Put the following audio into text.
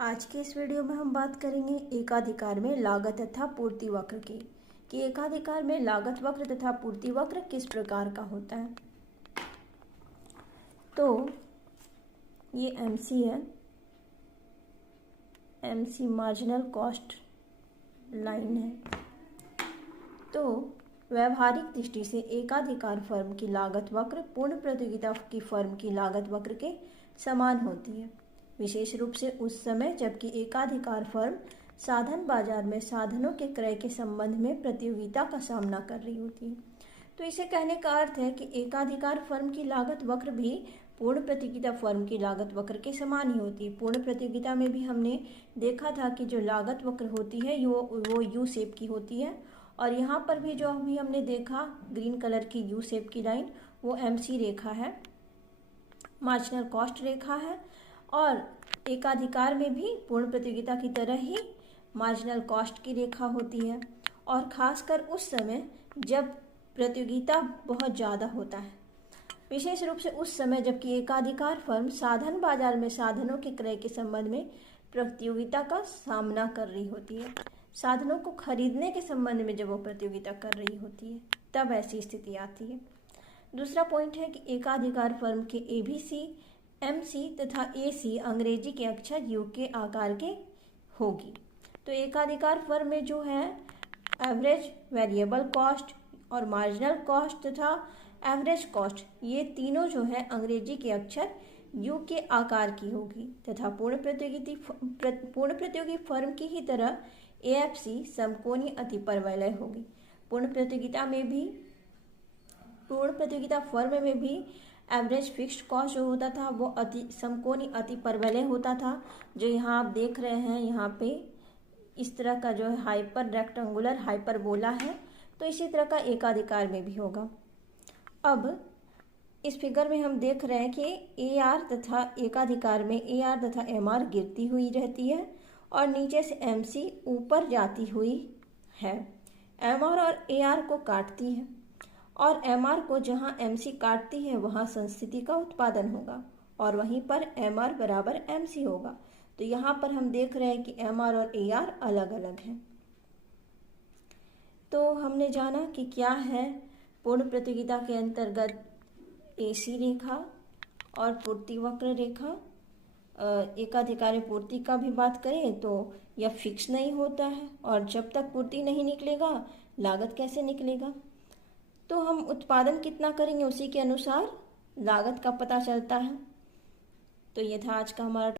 आज के इस वीडियो में हम बात करेंगे एकाधिकार में लागत तथा पूर्ति वक्र की कि एकाधिकार में लागत वक्र तथा पूर्ति वक्र किस प्रकार का होता है। तो ये एमसी है, एमसी मार्जिनल कॉस्ट लाइन है। तो व्यवहारिक दृष्टि से एकाधिकार फर्म की लागत वक्र पूर्ण प्रतियोगिता की फर्म की लागत वक्र के समान होती है, विशेष रूप से उस समय जबकि एकाधिकार फर्म साधन बाजार में साधनों के क्रय के संबंध में प्रतियोगिता का सामना कर रही होती है। तो इसे कहने का अर्थ है कि एकाधिकार फर्म की लागत वक्र भी पूर्ण प्रतियोगिता फर्म की लागत वक्र के समान ही होती है। पूर्ण प्रतियोगिता में भी हमने देखा था कि जो लागत वक्र होती है वो यू शेप की होती है, और यहाँ पर भी जो अभी हमने देखा ग्रीन कलर की यू शेप की लाइन वो एमसी रेखा है, मार्जिनल कॉस्ट रेखा है। और एकाधिकार में भी पूर्ण प्रतियोगिता की तरह ही मार्जिनल कॉस्ट की रेखा होती है, और खासकर उस समय जब प्रतियोगिता बहुत ज़्यादा होता है, विशेष रूप से उस समय जबकि एकाधिकार फर्म साधन बाजार में साधनों के क्रय के संबंध में प्रतियोगिता का सामना कर रही होती है। साधनों को खरीदने के संबंध में जब वो प्रतियोगिता कर रही होती है तब ऐसी स्थिति आती है। दूसरा पॉइंट है कि एकाधिकार फर्म के एबीसी, एमसी तथा एसी अंग्रेजी के अक्षर यू के आकार के होगी। तो एकाधिकार फर्म में जो है एवरेज वेरिएबल कॉस्ट और मार्जिनल कॉस्ट तथा एवरेज कॉस्ट, ये तीनों जो है अंग्रेजी के अक्षर यू के आकार की होगी, तथा पूर्ण प्रतियोगी फर्म की ही तरह एएफसी समकोणीय अतिपरवलय होगी। पूर्ण प्रतियोगिता फर्म में भी एवरेज फिक्स्ड कॉस्ट जो होता था वो समकोणीय अतिपरवलय होता था, जो यहाँ आप देख रहे हैं यहाँ पे इस तरह का जो है हाइपर रेक्टेंगुलर हाइपरबोला है। तो इसी तरह का एकाधिकार में भी होगा। अब इस फिगर में हम देख रहे हैं कि एआर तथा एकाधिकार में एआर तथा एमआर गिरती हुई रहती है और नीचे से एमसी ऊपर जाती हुई है। एमआर और एआर को काटती है, और एमआर को जहां एमसी काटती है वहां संस्थिति का उत्पादन होगा, और वहीं पर एमआर बराबर एमसी होगा। तो यहाँ पर हम देख रहे हैं कि एमआर और एआर अलग अलग हैं। तो हमने जाना कि क्या है पूर्ण प्रतियोगिता के अंतर्गत एसी रेखा और पूर्ति वक्र रेखा। एकाधिकार पूर्ति का भी बात करें तो यह फिक्स नहीं होता है, और जब तक पूर्ति नहीं निकलेगा लागत कैसे निकलेगा। तो हम उत्पादन कितना करेंगे उसी के अनुसार लागत का पता चलता है। तो ये था आज का हमारा